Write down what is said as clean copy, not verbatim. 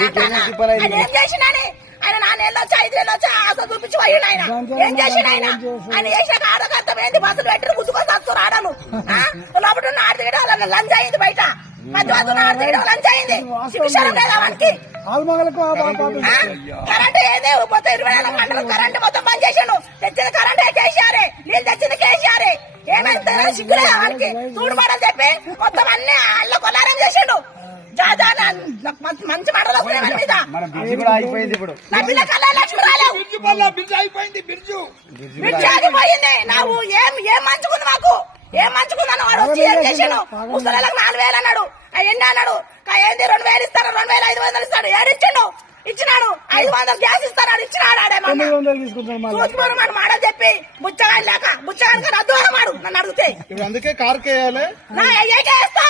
ఆయన ఏం చేసినని ఆయన 4 ఏళ్ళు వచ్చి 5 ఏళ్ళు వచ్చి ఆశ చూపించి పోయిండు ఆయన ఏం చేసిన ఆయన చేసిన ఆడకంతం ఏంది బస్సులు పెట్టి గుద్దుకొని వస్తారు ఆడను లోపల ఉన్న ఆడదిగడం లంచ్ అయింది బయట మధ్యవర్తులు ఆడదిగడం లంచ్ అయింది శిక్షణ లేదా వానికి కరెంట్ ఏదే మొత్తం 24 గంటలు కరెంట్ మొత్తం బంద్ చేసాను తెచ్చింది కరెంట్ కేసీఆర్ నీళ్ళు తెచ్చింది కేసీఆర్ ఏమైంది సిగ్గులే వానికి చూడమని చెప్పి మొత్తం అన్ని అల్ల కొలారం చేసిండు మంచి మాటలు వస్తున్నాయి మీద నా పిల్ల కళ లక్ష్మి రాలేవు బ్రిడ్జ్ ఆగిపోయింది నాకు ఏం మంచుకుంది మాకు ఏం మంచుకుందని వాడు వచ్చి ఏం చేసాను ముసలిలకు 4000 అన్నాడు ఎన్ని అన్నాడు ఏంది 2000 ఇస్తాడు 2500 ఇస్తాడు ఏడిచ్చిండు ఇచ్చినాడు 500 గ్యాస్ ఇస్తాడు ఇచ్చినాడు ఆడేమో మాట చెప్పి బుచ్చగాని లేక బుచ్చగాని రద్దు మాడు నన్ను అడిగితే అందుకే కార్ కేయాలి నా అయ్యేస్తా